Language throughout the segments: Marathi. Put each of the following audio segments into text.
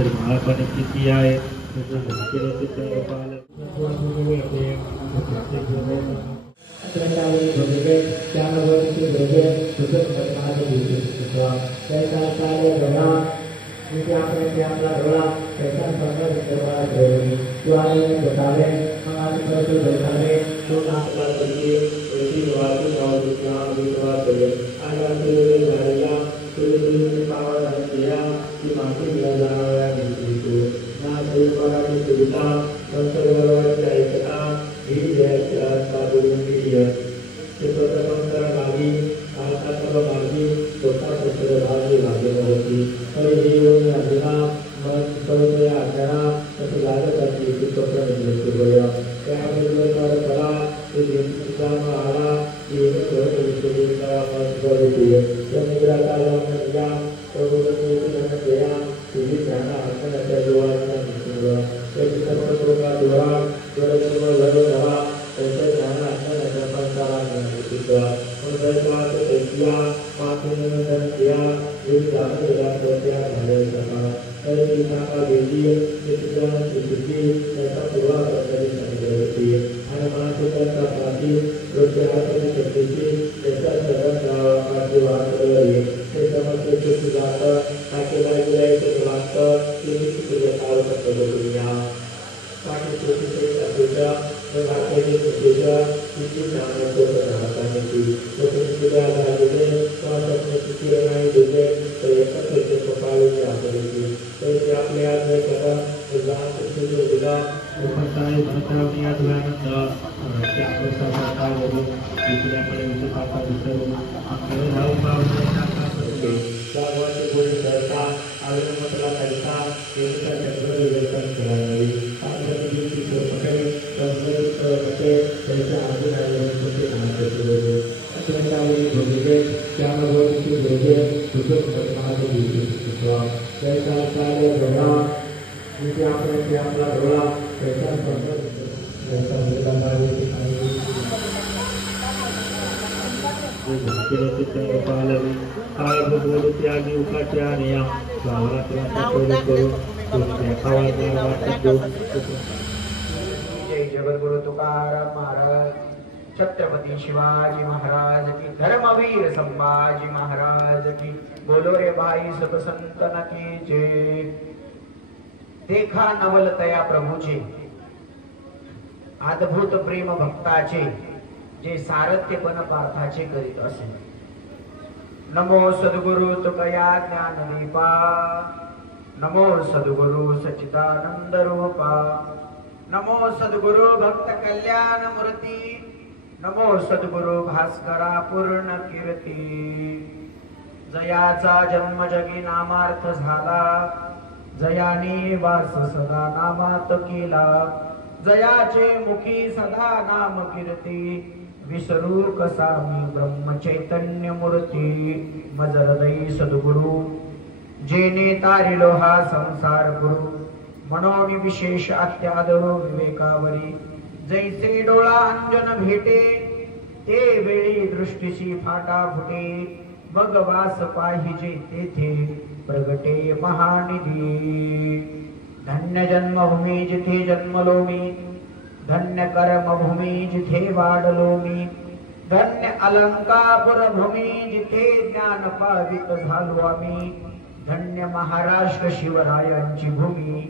तर महापरिस्थिती आहे जगद्गुरु तुकाराम महाराज, छत्रपति शिवाजी महाराज की, धर्मवीर संभाजी महाराज की, बोलो रे भाई सब संतन की जय। देखा नवलतया प्रभूचे अद्भुत प्रेम भक्ताचे, जे सारथ्यपण पार्थाचे करीत असे। नमो सद्गुरु तुकया ज्ञानदीपा, नमो सद्गुरु सच्चिदानंद रूपा, नमो सद्गुरु भक्त कल्याण मूर्ती, नमो सद्गुरु भास्करा पूर्ण कीर्ती। जयाचा जन्म जगी नामार्थ झाला, जयाने वास सदा नामात केला, जयाचे मुखी सदा नाम कीर्ती, विसरू कसा मी ब्रह्म चैतन्य मूर्ती। मज हृदयी सद्गुरु जेने तारिलो हा संसार गुरु, मनोनी विशेष अत्यादरो विवेकावरी, जैसे डोळा अंजन भेटे, ते वेळी दृष्टीची फाटा फुटे, मग वास पाहिजे तेथे प्रगटे महानिधी। धन्य जन्मभूमी जिथे जन्मलो मी, धन्य कर्मभूमी जिथे वाढलो मी, धन्य अलंकापुर भूमी जिथे ज्ञान पावित झालो आम्ही, धन्य महाराष्ट्र शिवरायांची भूमी,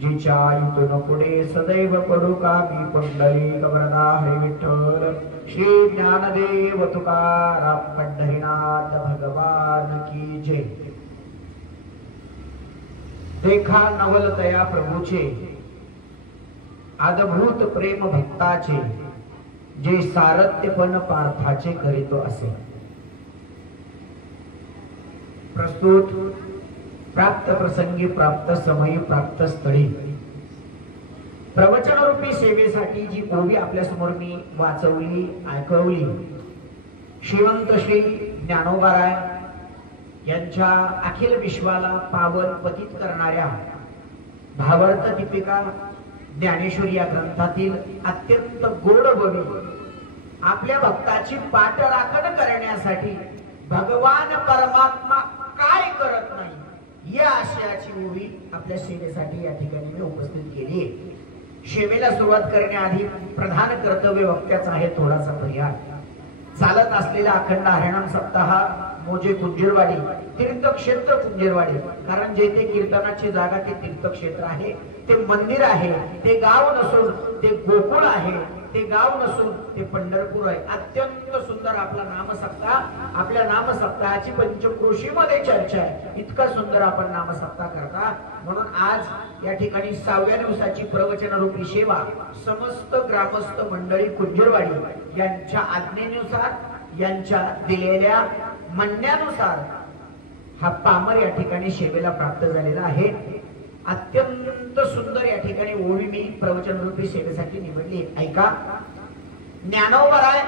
जिच्या इथून पुढे सदैव पडू कामी पंढरीक वरदा हरी विठ्ठल श्री ज्ञानदेव तुकाराम पंढरीनाथ भगवान की जय। देखा नवलतया प्रभूचे अद्भुत प्रेम भक्ताचे, जे सारथ्यपण पार्थाचे करीतो असे। प्रस्तुत प्राप्त प्रसंगी, प्राप्त समयी, प्राप्त स्थळी प्रवचन रूपी सेवेसाठी जी ओवी आपल्या समोर मी वाचवली, ऐकवली, श्रीमंत श्री ज्ञानोबाराय यांच्या अखिल विश्वाला पावन पतित करणाऱ्या भावार्थ दीपिका ज्ञानेश्वरी या ग्रंथातील अत्यंत गोड बोली आपल्या भक्ताची पाठराखण करण्यासाठी भगवान परमात्मा काय करत नाही या आशयाची ओवी आपल्या सेवेसाठी या ठिकाणी मी उपस्थित केली. सेवेला सुरुवात करण्याआधी प्रधान कर्तव्य वक्त्याचा आहे थोडासा पर्याय. चालत असलेला अखंड हरिनाम सप्ताह मोजे कुंजीरवाडी तीर्थक्षेत्र कुंजीरवाडी, कारण जेथे कीर्तनाची जागा ते तीर्थक्षेत्र आहे, ते मंदिर आहे, ते गाव नसून ते गोकुळ आहे, ते गाव नसून ते पंढरपूर आहे. अत्यंत सुंदर आपला नामसप्ताह, आपल्या नामसप्ताहाची पंचक्रोशीमध्ये चर्चा आहे. इतका सुंदर आपण नामसप्ताह करता. म्हणून आज या ठिकाणी 6व्या दिवसाची प्रवचन रूपी सेवा समस्त ग्रामस्थ मंडळी कुंजीरवाडी यांच्या आज्ञेनुसार, यांच्या दिलेल्या म्हणण्यानुसार हा पामर या ठिकाणी सेवेला प्राप्त झालेला आहे. अत्यंत सुंदर या ठिकाणी ओवी मी प्रवचन रूपी सेवेसाठी निवडली. ऐका. ज्ञानोबराय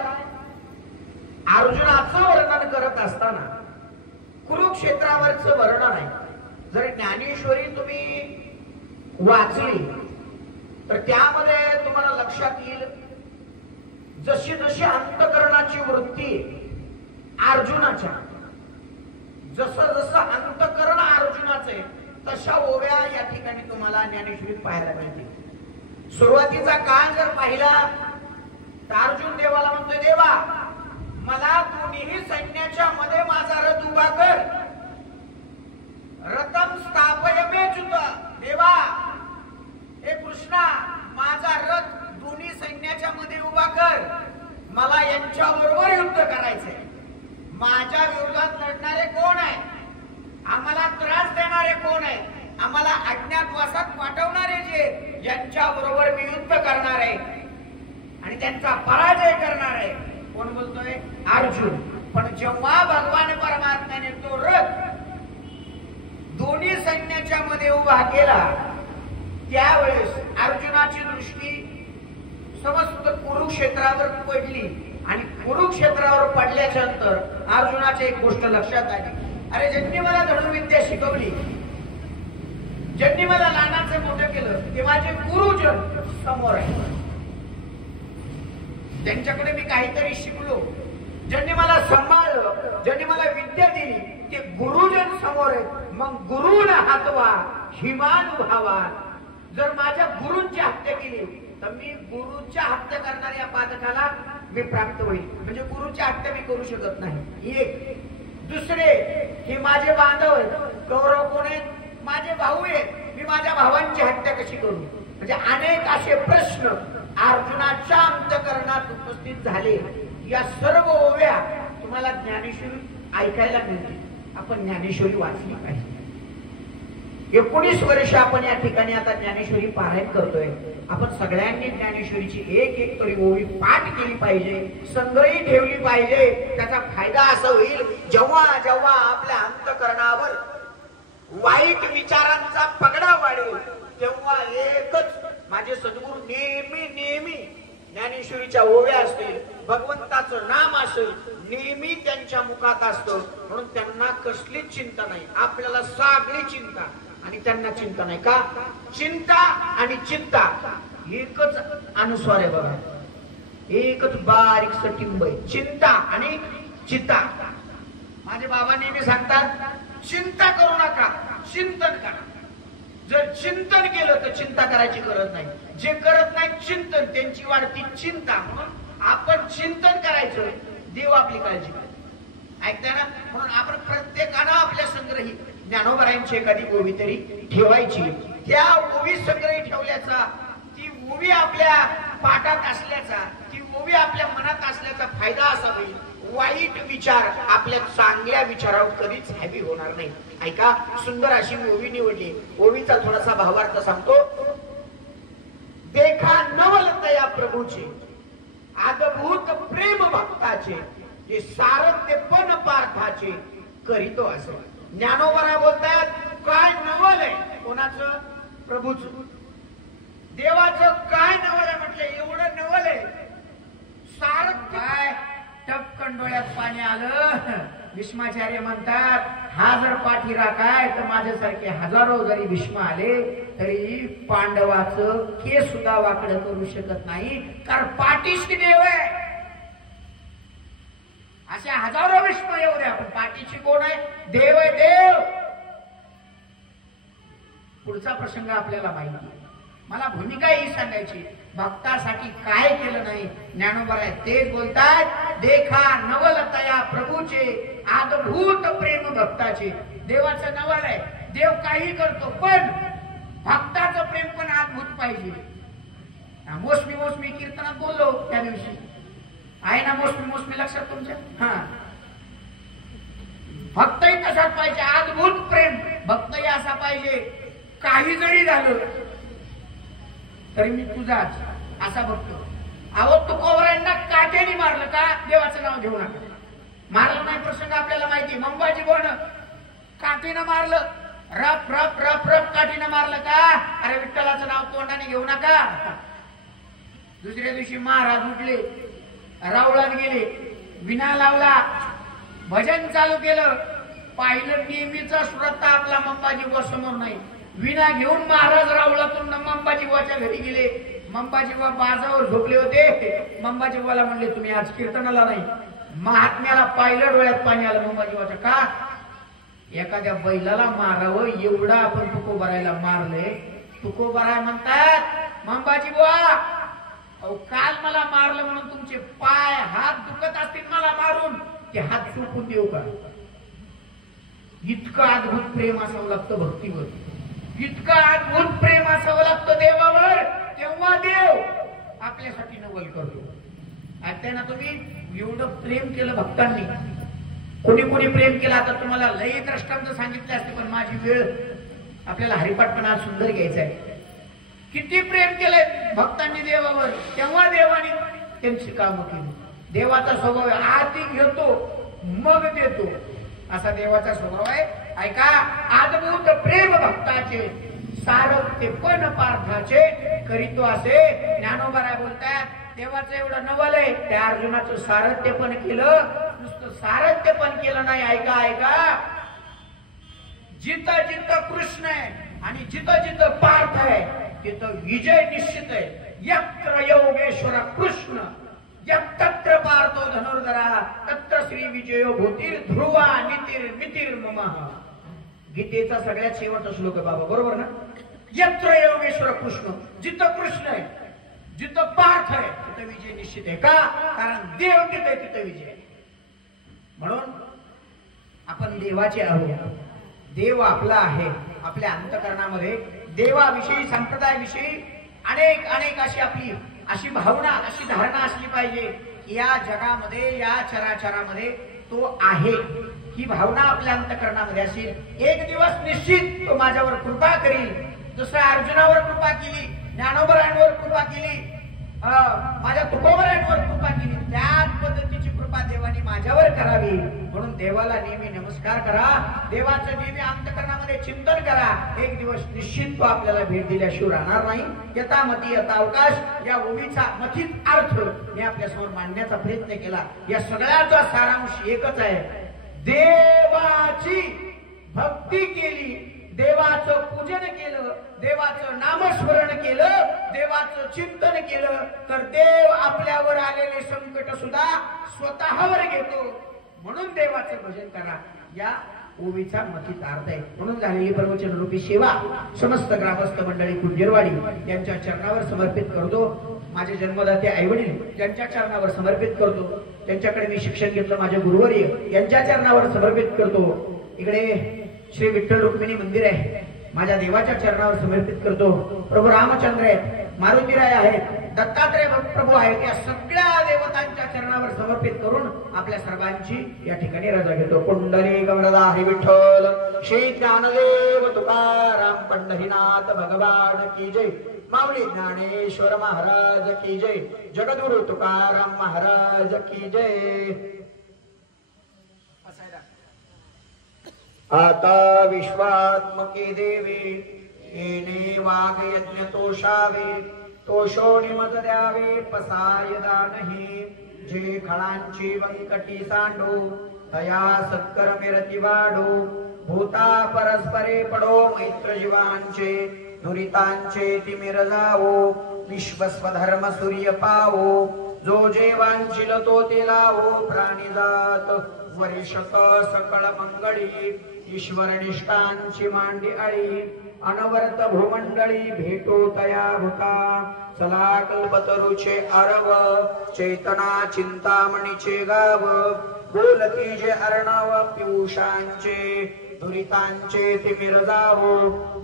अर्जुनाचं वर्णन करत असताना कुरुक्षेत्रावरचं वर्णन आहे. जर ज्ञानेश्वरी तुम्ही वाचली तर त्यामध्ये तुम्हाला लक्षात येईल जशी जशी अंतकरणाची वृत्ती अर्जुनाच्या, जसं जसं अंतकरण अर्जुनाचे तशा ओव्या या ठिकाणी तुम्हाला ज्ञानेश्वरीत पाहायला मिळतील. सुरुवातीचा काळ जर पाहिला तर अर्जुन देवाला म्हणतोय, देवा मला दोन्ही सैन्याच्या मध्ये माझा रथ उभा कर. रथम स्थापय मे च्युत. देवा हे कृष्णा माझा रथ दोन्ही सैन्याच्या मध्ये उभा कर. मला यांच्या बरोबर युद्ध करायचंय. माझ्या विरोधात लढणारे कोण आहे? आम्हाला त्रास देणारे कोण आहे? आम्हाला अज्ञातवासात पाठवणारे जे, यांच्या बरोबर मी युद्ध करणार आहे आणि त्यांचा पराजय करणार आहे. कोण बोलतोय? अर्जुन. पण जेव्हा भगवान परमात्म्याने तो रथ दोन्ही सैन्याच्या मध्ये उभा केला त्यावेळेस अर्जुनाची दृष्टी समस्त कुरुक्षेत्रावर पडली आणि कुरुक्षेत्रावर पडल्याच्या नंतर अर्जुनाची एक गोष्ट लक्षात आली. अरे ज्यांनी मला धनुर्विद्या शिकवली, ज्यांनी मला लहानाचं मोठं केलं, ते माझे गुरुजन समोर आहे. त्यांच्याकडे मी काहीतरी शिकलो, ज्यांनी मला सांभाळलं, ज्यांनी मला विद्या दिली, ते गुरुजन समोर आहेत. मग गुरुन हातवा हिमानुभावा. जर माझ्या गुरूंची हत्या केली तर मी गुरुच्या हत्या करणाऱ्या पातकाला मी प्राप्त होईल. म्हणजे गुरुची हत्या मी करू शकत नाही. एक. दुसरे, हे माझे बांधव आहेत, कौरव कोण आहेत? माझे भाऊ आहेत, मी माझ्या भावांची हत्या कशी करू? म्हणजे अनेक असे प्रश्न अर्जुनाच्या अंतकरणात उपस्थित झाले. या सर्व ओव्या तुम्हाला ज्ञानेश्वरी ऐकायला मिळतील. आपण ज्ञानेश्वरी वाचली पाहिजे. 19 वर्ष आपण या ठिकाणी आता ज्ञानेश्वरी पारायण करतोय. आपण सगळ्यांनी ज्ञानेश्वरीची एक एक तरी ओवी पाठ केली पाहिजे, संग्रही ठेवली पाहिजे. त्याचा फायदा असा होईल, जेव्हा जेव्हा आपल्या अंतकरणावर वाईट विचारांचा पगडा वाढेल तेव्हा एकच माझे सद्गुरू नेहमी नेहमी ज्ञानेश्वरीच्या ओव्या असतील, भगवंताचं नाम असेल, नेहमी त्यांच्या मुखात असतं. म्हणून त्यांना कसलीच चिंता नाही. आपल्याला सगळी चिंता आणि त्यांना चिंता नाही. का? चिंता आणि चिंता एकच अनुस्वार आहे बघा, एकच बारीक सटिंब आहे. चिंता आणि चिंता. माझे बाबा नेहमी सांगतात, चिंता करू नका, चिंतन करा. जर चिंतन केलं तर चिंता करायची गरज नाही. जे करत नाही चिंतन त्यांची वाढती चिंता. म्हणून आपण चिंतन करायचं, देव आपली काळजी करेल. ऐकताय ना? म्हणून आपण प्रत्येकानं आपल्या संग्रही ज्ञानोबरायांची एखादी ओवी तरी ठेवायची. त्या ओवी संग्रही ठेवल्याचा, ती ओवी आपल्या पाठात असल्याचा, ती ओवी आपल्या मनात असल्याचा फायदा असा होईल, वाईट विचार आपल्या चांगल्या विचारावर कधीच हॅवी होणार नाही. ऐका. सुंदर अशी मी ओवी निवडली. ओवीचा थोडासा भावार्थ सांगतो. देखा नवल तया प्रभूचे, अद्भुत प्रेम भक्ताचे, जे सारथ्य पण पार्थाचे करीतो असं. ज्ञानोबरा बोलतात, काय नवल आहे कोणाचं? प्रभूचं. देवाचं काय नवल आहे म्हटलं, एवढं नवल आहे. सारथ्य काय? टपकन डोळ्यात पाणी आलं. भीष्माचार्य म्हणतात, हा जर पाठीरा काय तर माझ्यासारखे हजारो जरी भीष्म आले तरी पांडवाचं केस सुद्धा वाकडं करू शकत नाही, कारण पाठीशी देव आहे. अशा हजारो भीष्म एवढे, आपण पाठीशी कोण आहे? देव आहे. देव पुढचा प्रसंग आपल्याला माहिती आहे. मला भूमिका ही सांगायची, भक्तासाठी काय केलं नाही. ज्ञानोबा आहे तेच बोलतात, देखा नवलतया प्रभूचे अद्भुत प्रेम भक्ताचे. देवाचं नवल आहे, देव काही करतो, पण भक्ताचं प्रेम पण अद्भुत पाहिजे. मोसमी मोसमी कीर्तनात बोललो त्या दिवशी, आहे ना मोसमी मोसमी लक्षात तुमच्या? हा, भक्तही तसाच पाहिजे, अद्भुत प्रेम. भक्तही असा पाहिजे, काही जरी झालं तरी मी तुझाच असा बघतो. अहो तुकोबरायांना काट्याने मारलं का? देवाचं नाव घेऊ नका. मारलं नाही प्रसंग आपल्याला माहिती. मंबाजी बोन काठीनं मारलं, रप रप रप रप काठीनं मारलं का? अरे विठ्ठलाचं नाव तोंडाने घेऊ नका. दुसऱ्या दिवशी महाराज उठले, रावळात गेले, विना लावला, भजन चालू केलं. पाहिलं नेहमीचा श्रोता आपला मंबाजी बुवा समोर नाही. विना घेऊन महाराज रावळातून मंबाजी बुवाच्या घरी गेले. मंबाजी बुवा बाजावर झोपले होते. मंबाजी बुवाला म्हणले, तुम्ही आज कीर्तनाला नाही. महात्म्याला पाहिलं, डोळ्यात पाणी आलं मंबाजी बुवाच्या. का? एखाद्या बैलाला मारावं एवढं आपण तुकोबारायला मारले. तुकोबाराय म्हणतात, मंबाजी बुवा अहो काल मला मारलं म्हणून तुमचे पाय हात दुखत असतील मला मारून, ते हात सुकून देऊ का? इतकं अद्भुत प्रेम असावं लागतं भक्तीवर, इतकं अद्भुत प्रेम असावं लागतं देवावर, तेव्हा देव आपल्यासाठी नवल करतो. ऐकताय ना तुम्ही? एवढं प्रेम केलं भक्तांनी. कोणी कोणी प्रेम केलं आता तुम्हाला लय दृष्टांत सांगितले असते, पण माझी वेळ, आपल्याला हरिपाठपणा सुंदर घ्यायचा आहे. किती प्रेम केलंय भक्तांनी देवावर, तेव्हा देवाने त्यांची कामं केली. देवाचा स्वभाव आहे, आधी घेतो मग देतो, असा देवाचा स्वभाव आहे. ऐका, अद्भुत प्रेम भक्ताचे, सारथते पण पार्थाचे करीतो असे ज्ञानोबा बोलतात. देवाचं एवढं नवल आहे, त्या अर्जुनाचं सारथ्य पण केलं, नुसतं सारथ्य पण केलं नाही. ऐका ऐका, जिथं जिथं कृष्ण आहे आणि जिथं जिथं पार्थ आहे तिथं विजय निश्चित आहे. यत्र योगेश्वर कृष्ण यत्र पार्थो धनुर्धरा तत्र श्री विजयो भूतीर ध्रुवा नितीर मितीर मम. गीतेचा सगळ्यात शेवटचा श्लोक आहे बाबा, बरोबर ना? यत्र योगेश्वर कृष्ण, जिथं कृष्ण आहे, जिथं पार्थ आहे तिथं विजय निश्चित आहे. का? कारण देव तिथं आहे, तिथं विजय आहे. म्हणून आपण देवाचे आहोत, देव आपला आहे. आपल्या अंतःकरणामध्ये देवाविषयी, संप्रदायाविषयी अनेक अनेक अशी आपली अशी भावना, अशी धारणा असली पाहिजे. या जगामध्ये, या चराचरामध्ये तो आहे, ही भावना आपल्या अंतःकरणामध्ये असेल. एक दिवस निश्चित तो माझ्यावर कृपा करील, जसं अर्जुनावर कृपा केली, ज्ञानोबरायांवर कृपा केली, माझ्या तुकोबरायांवर कृपा केली, त्याच पद्धतीची कृपा देवाने माझ्यावर करावी. म्हणून देवाला नेहमी नमस्कार करा, देवाचं नेहमी अंतःकरणामध्ये चिंतन करा. एक दिवस निश्चित तो आपल्याला भेट दिल्याशिवाय राहणार नाही. यथामती यथावकाश या ओवीचा मथित अर्थ मी आपल्यासमोर मांडण्याचा प्रयत्न केला. या सगळ्याचा सारांश एकच आहे, देवाची भक्ती केली, देवाचं पूजन केलं, देवाचं नामस्मरण केलं, देवाचं चिंतन केलं तर देव आपल्यावर आलेले संकट सुद्धा स्वतःवर घेतो. म्हणून देवाचे भजन करा, या ओवीचा मथित अर्थ आहे. म्हणून झालेली प्रवचन रूपी सेवा समस्त ग्रामस्थ मंडळी कुंजरवाडी यांच्या चरणावर समर्पित करतो. माझे जन्मदाते आईवडील यांच्या चरणावर समर्पित करतो. त्यांच्याकडे मी शिक्षण घेतलं, माझे गुरुवर्य यांच्या चरणावर समर्पित करतो. इकडे श्री विठ्ठल रुक्मिणी मंदिर आहे, माझ्या देवाच्या चरणावर समर्पित करतो. प्रभू रामचंद्र आहेत, मारुतीराय आहेत, दत्तात्रय प्रभू आहेत, या सगळ्या देवतांच्या चरणावर समर्पित करून आपल्या सर्वांची या ठिकाणी रजा घेतो. कुंडली गमरदा हरी विठ्ठल, श्री ज्ञानदेव तुकाराम पंढरीनाथ भगवान की जय, माऊली ज्ञानेश्वर महाराज की जय, जगद्गुरु तुकाराम महाराज की जय. आता विश्वात्मके देवी येणे वाघ यज्ञ तोषावे, तोषोणी मज द्यावे पसाय दानही, जे खळांची वंकटी सांडो तया सत्कर मिरती वाढो, भूता परस्परे पडो मैत्र जीवांचे, दुरितांचे तिमिर जावो, विश्वस्वधर्म सूर्य पावो, जो जेवांचिल तो ते लावो, प्राणी जात वरिष्ठ सकळ मंगळी, ईश्वरनिष्ठांची मांडी आळी अनवर्त भूमंडळी भेटो तया भूता चला कल्पतरुचे आरव चैतना चिंतामणीचे गाव बोलती जे अर्णव पियुषांचे दुरितांचे तिमिर जावो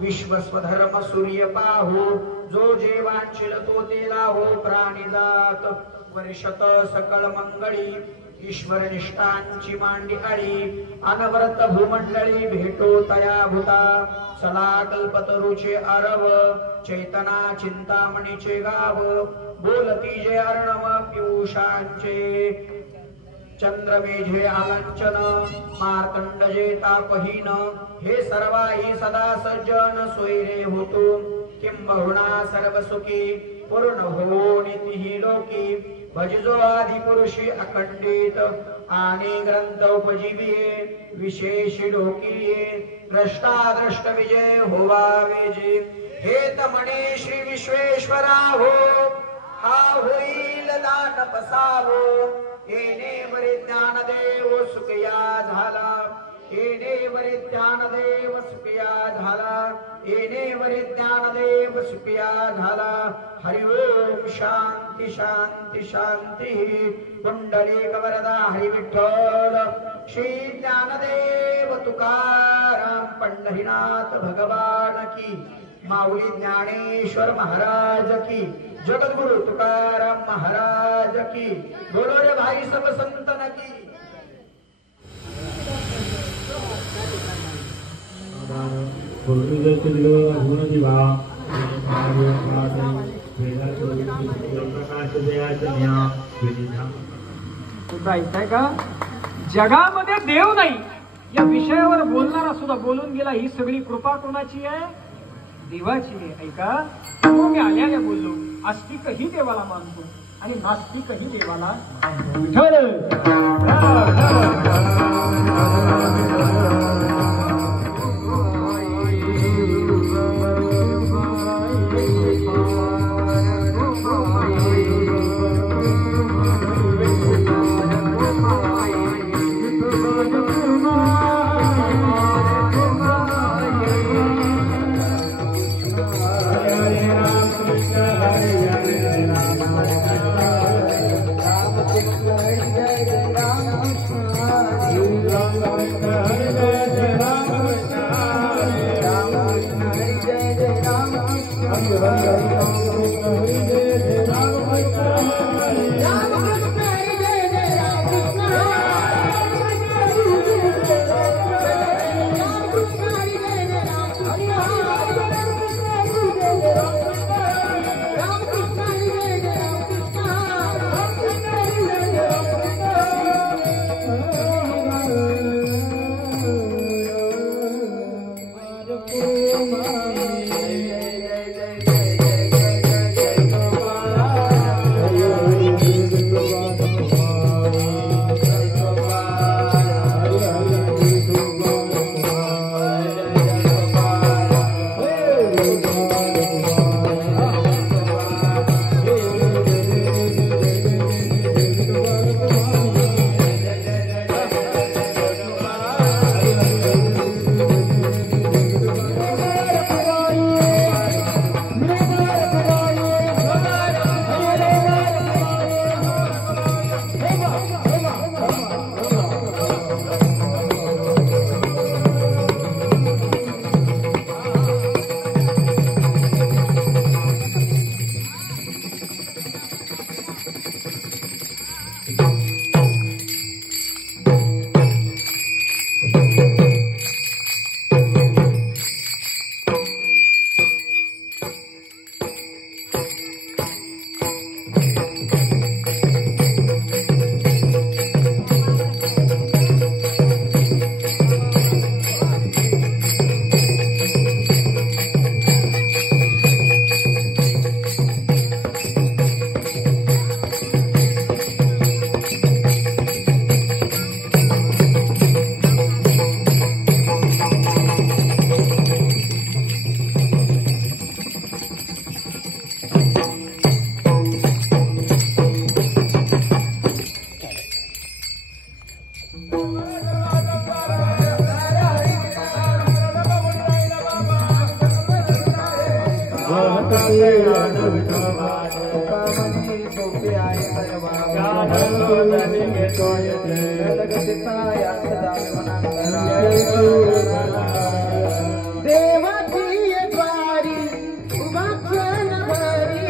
विश्वस्वधर्म सूर्य पाहो जो जे वांछिल तो ते लाहो प्राणी जात वर्षत सकळ मंगळी ईश्वर निष्ठांची मांडी आळी अनवरत भूमंडळी भेटो तया भूता चला कल्पतरुचे आरव चैतना चिंतामणीचे गाव बोलती जे अर्णव पियुषांचे चंद्रमेघे आलंचन मार्तंड जे तापहीन हे सर्वाही सदा सज्जन सोयरे होतो किंबहुना सर्व सुखी पूर्ण हो नीतिही लोकी भजजो आदि पुरुषी अखंडित आणि ग्रंथ उपजीविये विशेष डोकिये द्रष्टा दृष्ट विजय होवावे जे हे तमणे श्री विश्वेश्वरा हो हा होईल दान बसावो येणे वरे ज्ञानदेव सुखया झाला येणे वरे ज्ञानदेव सुखया झाला येणे वरे ज्ञानदेव सुखया झाला हरि ओम शांती शांती शांती कुंडलिक वरदा हरि विठ्ठल श्री ज्ञानदेव तुकाराम पंढरीनाथ भगवान की माऊली ज्ञानेश्वर महाराज की जगद्गुरु तुकाराम महाराज की बोलो रे भाई सब संतन की ऐकताय का जगामध्ये देव नाही या विषयावर बोलणारा सुद्धा बोलून गेला ही सगळी कृपा कोणाची आहे देवाची आहे ऐका तो मी आल्याने बोललो आस्तिकही देवाला मानतो आणि नास्तिकही देवाला सोपे आहे देवाची द्वारी उभाक्षण भरी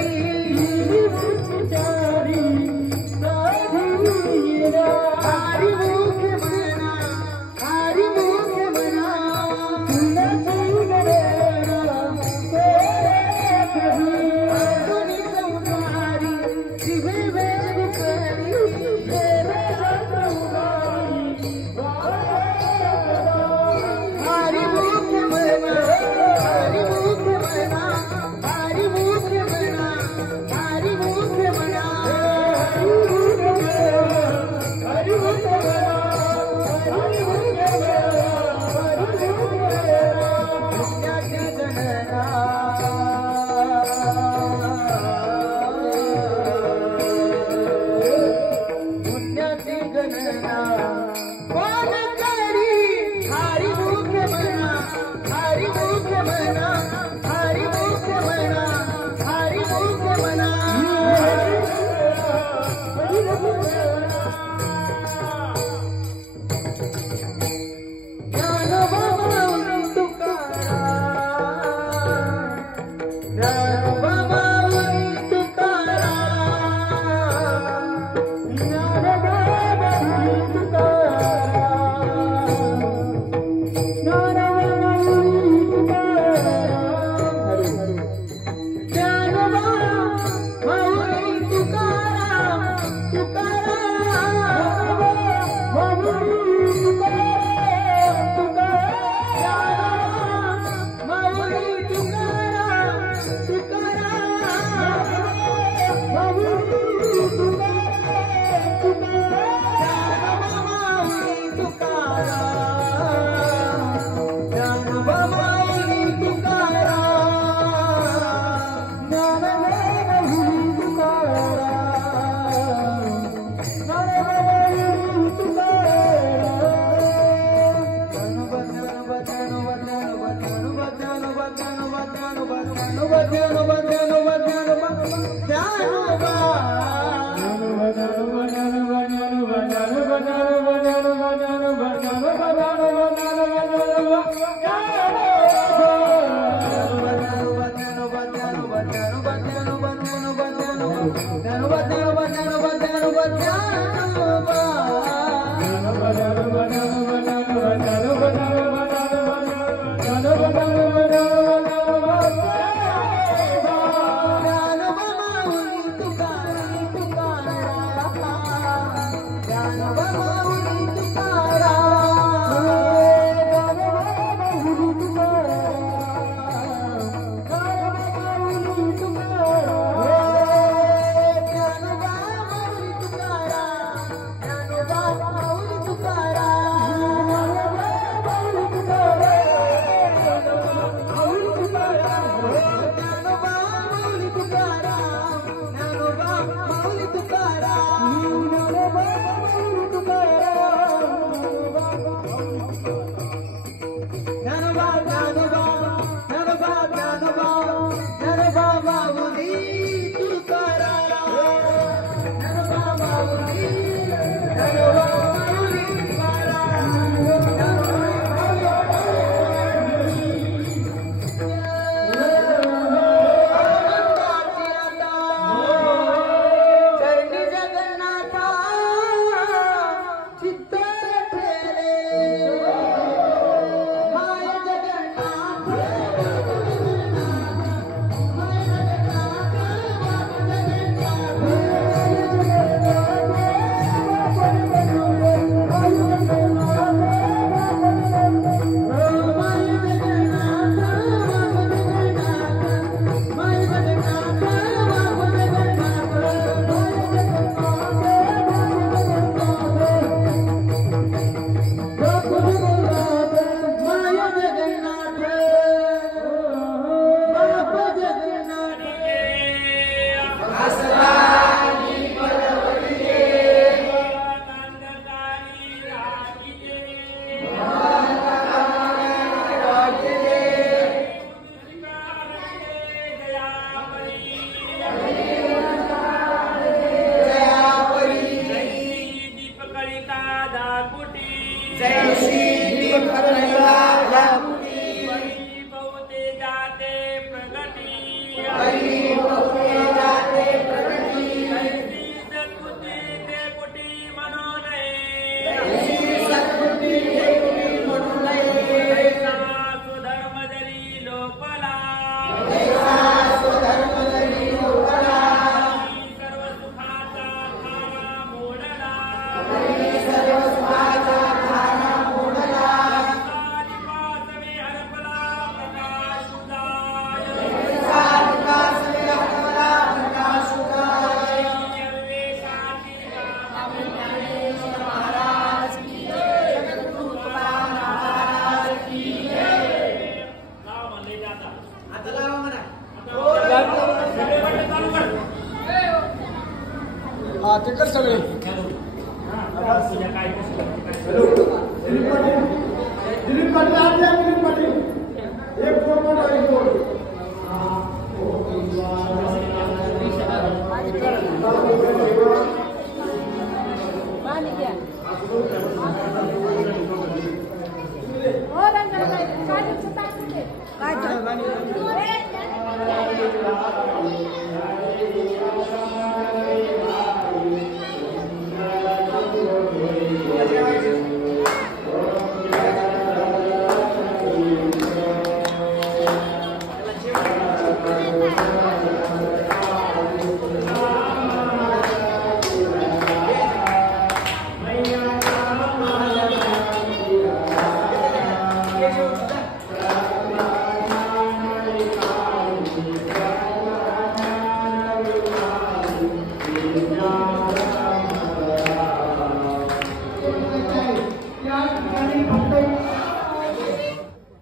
हरी मुख म्हणा हरी मुख म्हणा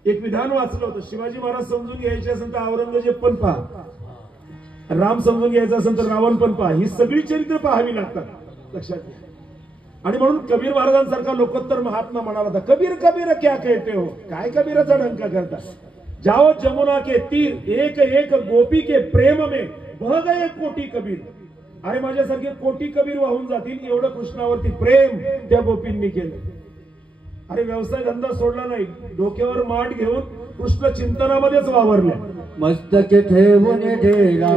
एक विधान वाचलं होतं, शिवाजी महाराज समजून घ्यायचे असेल तर औरंगजेब पण पहा, राम समजून घ्यायचा असेल तर रावण पण पहा, ही सगळी चरित्र पाहावी लागतात, लक्षात घ्या. आणि म्हणून कबीर महाराजांसारखा लोकोत्तर महात्मा म्हणाला होता, कबीर कबीर क्या कहते हो, काय कबीराचा डंका करता, जाओ जमुना के तीर एक एक गोपी के प्रेम में बह गए कोटी कबीर. अरे माझ्यासारखे कोटी कबीर वाहून जातील एवढं कृष्णावरती प्रेम त्या गोपींनी केलं. अरे व्यवसाय धंदा सोडला नाही, डोक्यावर माठ घेऊन कृष्ण चिंतनामध्येच वावरल्या. मस्तक ठेवून ठेला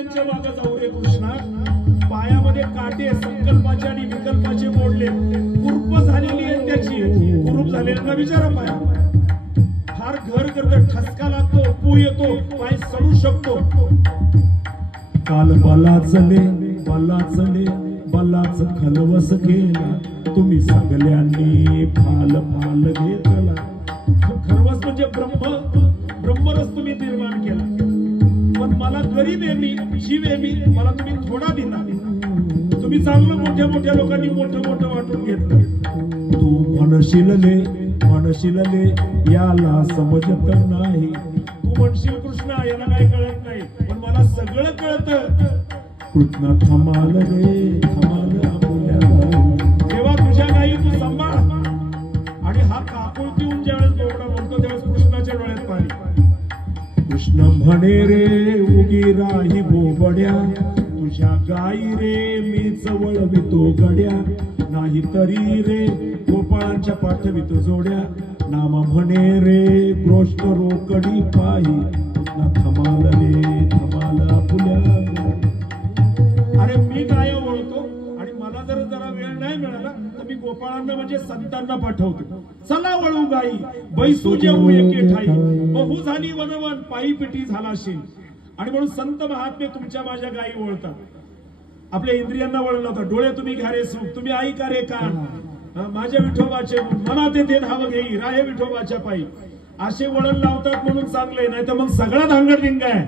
गायांच्या मागे जाऊ रे कृष्णा. पायामध्ये काटे संकल्पाचे आणि विकल्पाचे मोडले, कुरूप झालेली आहे त्याची. कुरूप झालेल्यांना विचारा पाय. फार घर करत ठसका लागतो, पू येतो, पाय सडू शकतो. काल बलाचले बलाच खलवस केला, तुम्ही सगळ्यांनी फाल घेतला. खरवस म्हणजे ब्रह्मरस तुम्ही निर्माण केला. पण मला गरीब आहे मी, जीव आहे मी, मला तुम्ही थोडा दिला. तुम्ही चांगलं मोठ्या लोकांनी मोठं वाटून घेतलं. तू म्हणशील याला समजत नाही. तू म्हणशील कृष्णा याला काही कळत नाही, पण मला सगळं कळतं. कृष्णा थमाल तेव्हा तुझ्या गाई तू सांभाळ. आणि हा काकुळतीहून ज्यावेळेस बोबडा बोलतो त्यावेळेस कृष्णाच्या डोळ्यात पाणी. कृष्ण म्हणे रे उगी राही बोबड्या, तुझ्या गाई रे मीच वळवितो गड्या. नाही तरी रे गोपाळांच्या पाठवितो जोड्या. नाम म्हणे रे गोष्ट रोकडी पाही. थमाल आपुल्या. अरे मी गाय वळतो आणि मला जरा वेळ नाही मिळाला तर मी गोपाळांना म्हणजे संतांना पाठवतो. चला वळू गाई, बैसू जेवू एके ठाई. बहु झाली वनवन, पायी पिटी झाला शील. आणि म्हणून संत महात्मे तुमच्या माझ्या गायी वळतात. आपल्या इंद्रियांना वळण लावतात. डोळे तुम्ही घ्या रे सुख, तुम्ही ऐका रे कान. माझ्या विठोबाचे मनात येते धाव घेई, राहे विठोबाच्या पायी. असे वळण लावतात म्हणून चांगले, नाही तर मग सगळा धांगडधिंगा आहे.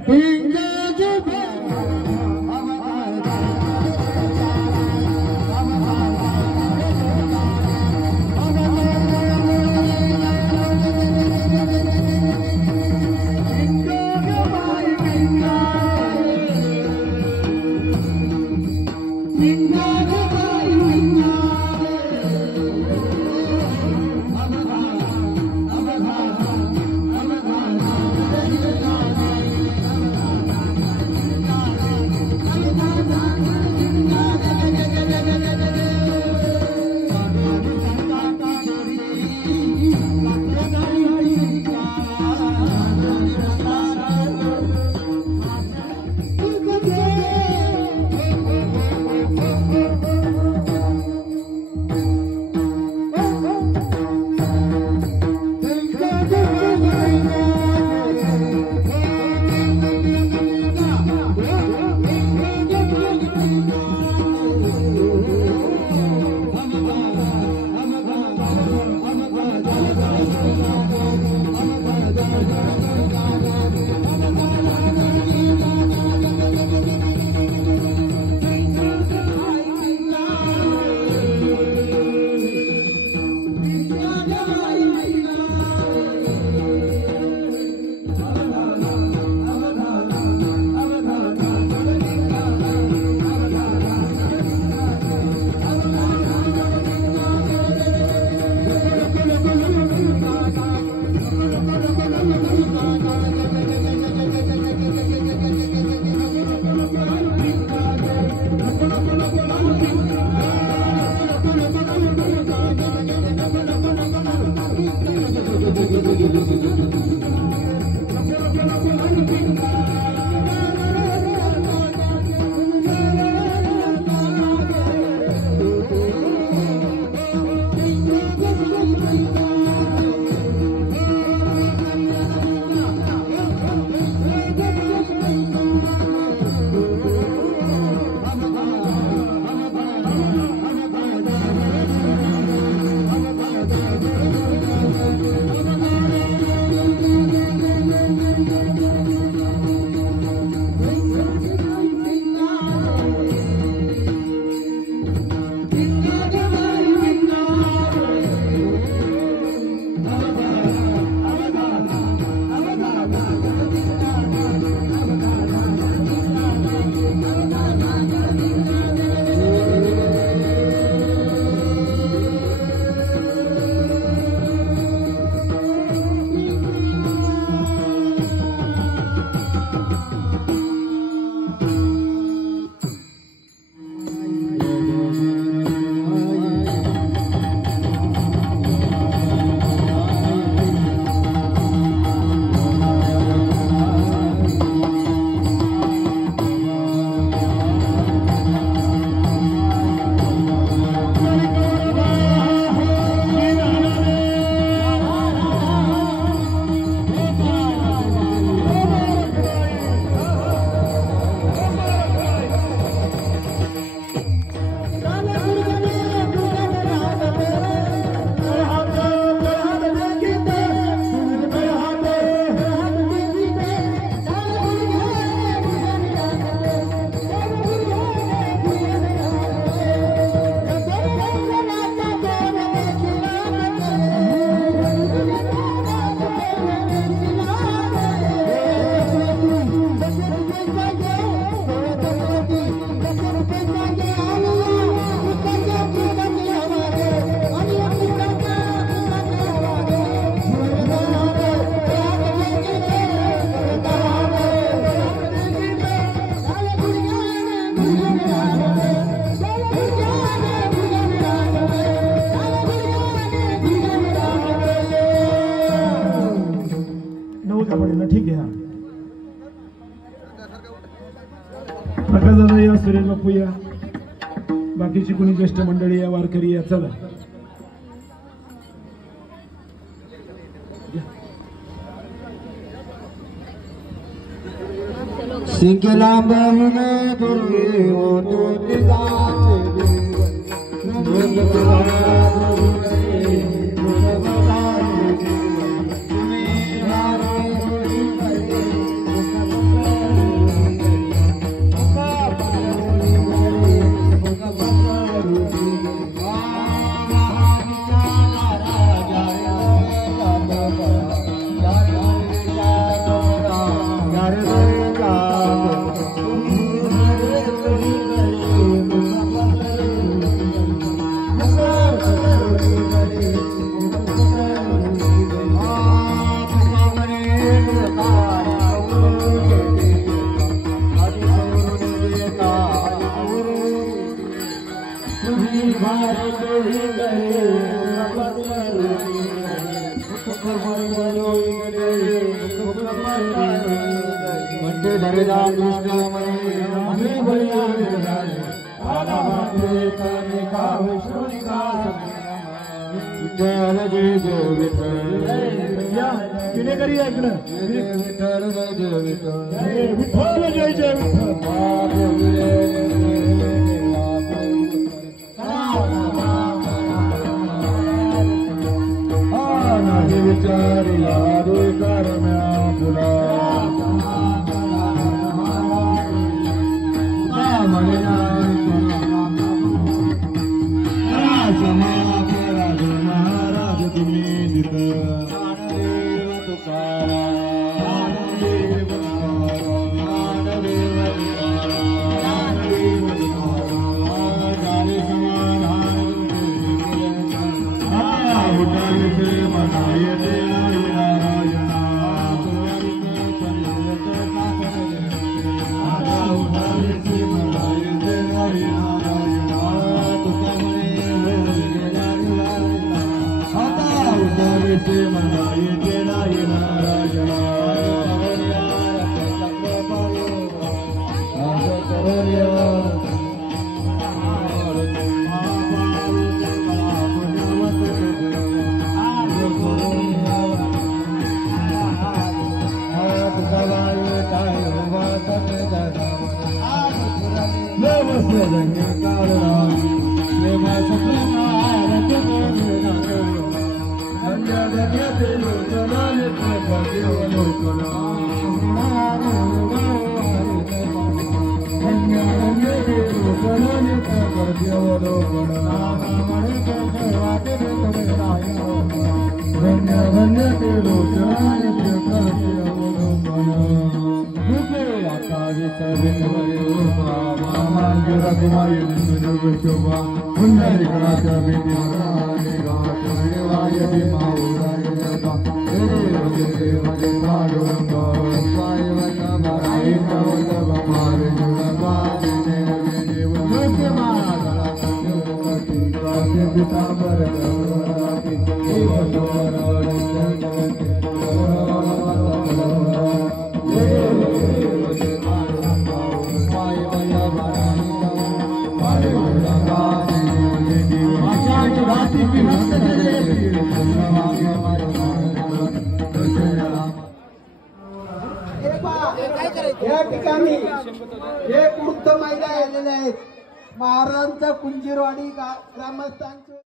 प्रकाश दादा या, सुरेश बापू या, बाकीची कोणी ज्येष्ठ मंडळी या, वारकरी या, चला. सिंगला बहुने दुर्गे हो तो निगाचे विठ्ठल जय जय विचार यादो कर महाराज तुम्ही या ठिकाणी एक वृद्ध महिला आलेल्या आहेत. महाराजांचा कुंजीरवाडी ग्रामस्थांचे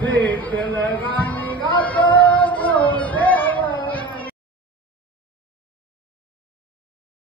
भेट लगानी गातो